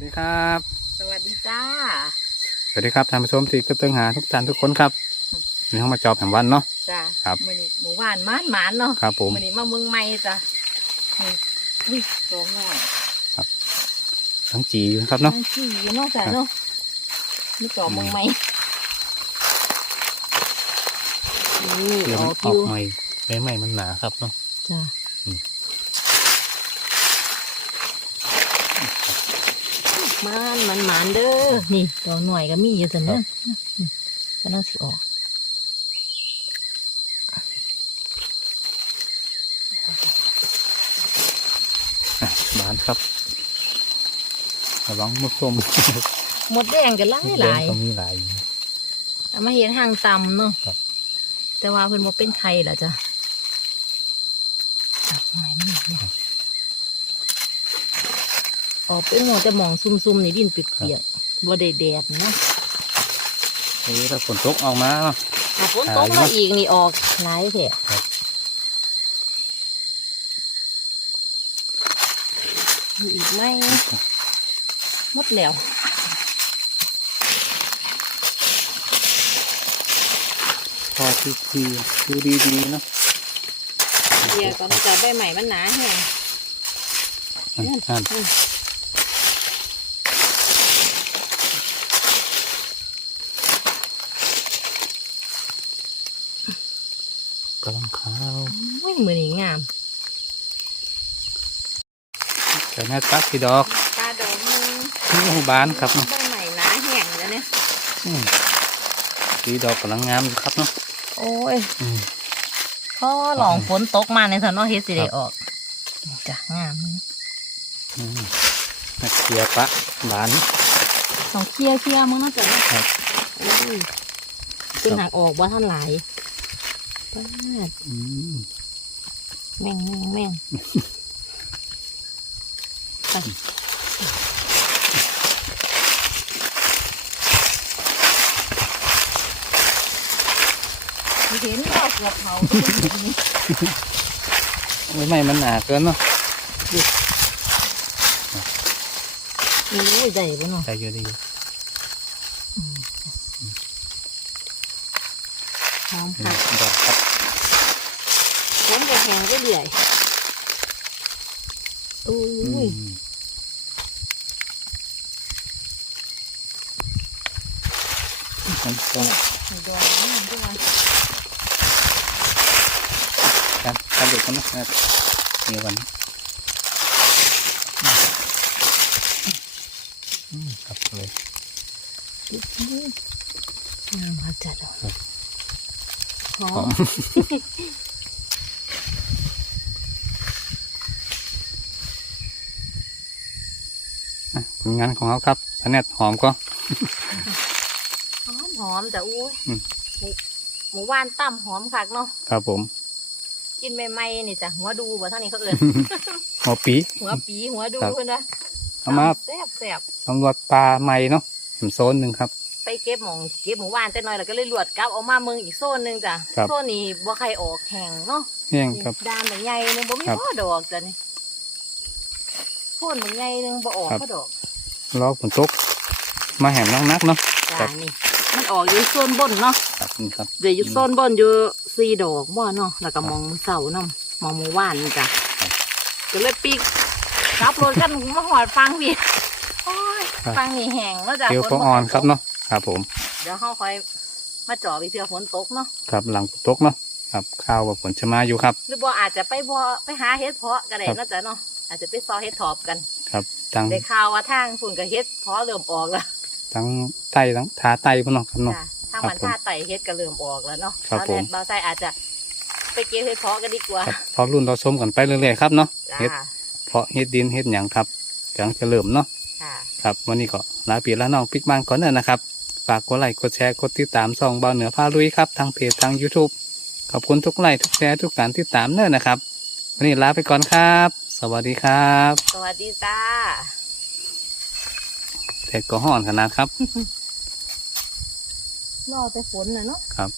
สวัสดีครับ สวัสดีจ้า สวัสดีครับท่านผู้ชมที่กระตึงหาทุกท่านทุกคนครับนี่ห้องมาจอบแห่งวันเนาะ จ้าครับมื้อนี้หมู่บ้านมานหมานเนาะครับผมมื้อนี้มาเมืองใหม่จ้ะนี่อุ้ยสองหน่อยทั้งจีอยู่นะครับเนาะทั้งสี่อยู่เนาะจ้ะครับเนาะนี่ก่อเมืองใหม่นี่เดี๋ยวอมันอกอออกยู่ใหม่ใบใหม่มันหนาครับเนาะ จ้ะ มมานมันหมานเด้อ นี่ดอกหน่อยก็มีอยู่จ้ะเนาะก็น่าสิออกอะบานครับระวังมุกส้มหมดแดงกันหลายหลายก็มีหลายอยู่เอามาเห็นห่างต่ำเนาะครับแต่ว่าเพิ่นบ่เป็นไข่ล่ะจ้ะดอกหน่อยนี่เนี่ย ออกเป็นหมดแต่หมองซุ่มๆนี่ดินเปียกๆบ่ได้แดดเนาะเฮ้ยถ้าฝนตกออกมาเนาะ ถ้าฝนตกมาอีกนี่ออกหลายแท้ครับ มีอีกไหมหมดแล้วพอทีทีดูดีๆเนาะเดี๋ยวก่อนจะใบใหม่มันหนาแห้งอะอะอืม กำลังขาวโอ้ยมือนี่งามแต่แม่ตักที่ดอกตาดอกนึงนี่บานครับเนาะใบใหม่หนาแห้งแล้วเนี่ยอืมสีดอกกำลังงามอยู่ครับเนาะโอ้ยอืมพอหลองฝนตกมาในถนนเฮ็ดสิได้ออกจ้ะงามอืมนักเกียร์ปะบานต้องเคลียร์เคลียร์มึงเนาะจ้ะเนาะครับโอ้ยเป็นหนักออกว่าท่านหลาย ปาดอืมแม่งแม่งแม่งไปเห็นดอกเกือบเผาไม่ไม่มันหนาเกินเนาะโอ้ยใหญ่ปะเนาะใจเยอะดีอยู่หอมอืค่ะ มดอกครับ ผมจะแห้ งก็เดือยอุ้อืยมมันก็ดอกนี่ด้วยการการเด็กกันนะครับมีวันอืมครับเลยงามค่ะจัดครับหอหอม มอะผล งานของเขาครับสแนตหอมก็ หอมหอมแต่อู้อืม หมูหมูว่านตั้มหอมคักเนาะครับผม กินใหม่ๆนี่จ้ะหัวดูบ่ท่างนี้เขาเอิ้นหัวปี หัวปีหัวดูครับ เพิ่นนะเอามาแซ่บแซ่บสำรวจปลาใหม่เนาะผมโซนหนึ่งครับ ไปเก็บหมองเก็บหมูว่านจักหน่อยแล้วก็เลยลวดกลับเออกมาเมืองอีกโซนหนึงจ้ะครับ โซนนี้บ่ใครออกแห้งเนาะแห้งครับ ดานมันใหญ่หนึงบ่มีครับพ่อดอกจ้ะนี่โพ่นมันใหญ่หนึงบ่ออกครับ พ่อดอก รอฝนตก มาแหมนักนักๆเนาะครัจ้าบนี่มันออกอยู่โซนบนเนาะครับนี่ครับเดี๋ยวอยู่โซนบนอยู่สี่ดอกบ่เนาะแล้วก็มองเสาเนาะมองหมู่ว่านนี่จ้ะครับก็เลยปีกรับรถกันมาหอดฟังพี่โอ้ยครับฟังนี่แห้งแล้วจ้ะเกียวฝก็บ่อ่อนตกครับเนาะครับผม เดี๋ยวเขาคอยมาจ่อไปเพื่อฝนตกเนาะครับหลังฝนตกเนาะครับข้าวว่าฝนจะมาอยู่ครับ หรือบ่อาจจะไปบ่ไปหาเฮ็ดเพาะก็ได้ครับเนาะจ้ะเนาะอาจจะไปซอเฮ็ดถอบกันครับ ทั้งได้ข่าวว่าทางฝุ่นกับเฮ็ดเพาะเริ่มออกแล้วทั้งไตทั้งทาไตพวกเนาะครับเนาะ จ้ะทางครับมันผมท่าไต่เฮ็ดก็เริ่มออกแล้วเนาะครับตอนผมแรกบ่าวไส้อาจจะไปเก็บเฮ็ดเพาะกันดีกว่าครับพอรุ่นเราชมกันไปเรื่อยๆครับเนาะ จ้าเฮ็ด เพราะเฮ็ดดินเฮ็ดหยังครับกำลังจะเริ่มเนาะ ค่ะ ครับวันนี้ก็ลาปีละน้องปิกบางก่อนเนอะนะครับ ฝากกดไลค์กดแชร์กดติดตามช่องเบาเหนือพาลุยครับทางเพจทาง YouTube ขอบคุณทุกไลค์ทุกแชร์ทุกการติดตามเนอะนะครับ วันนี้ลาไปก่อนครับ สวัสดีครับ สวัสดีจ้าแต่ก็ห่อนขนาดครับ รอไปฝนน่ะเนาะครับ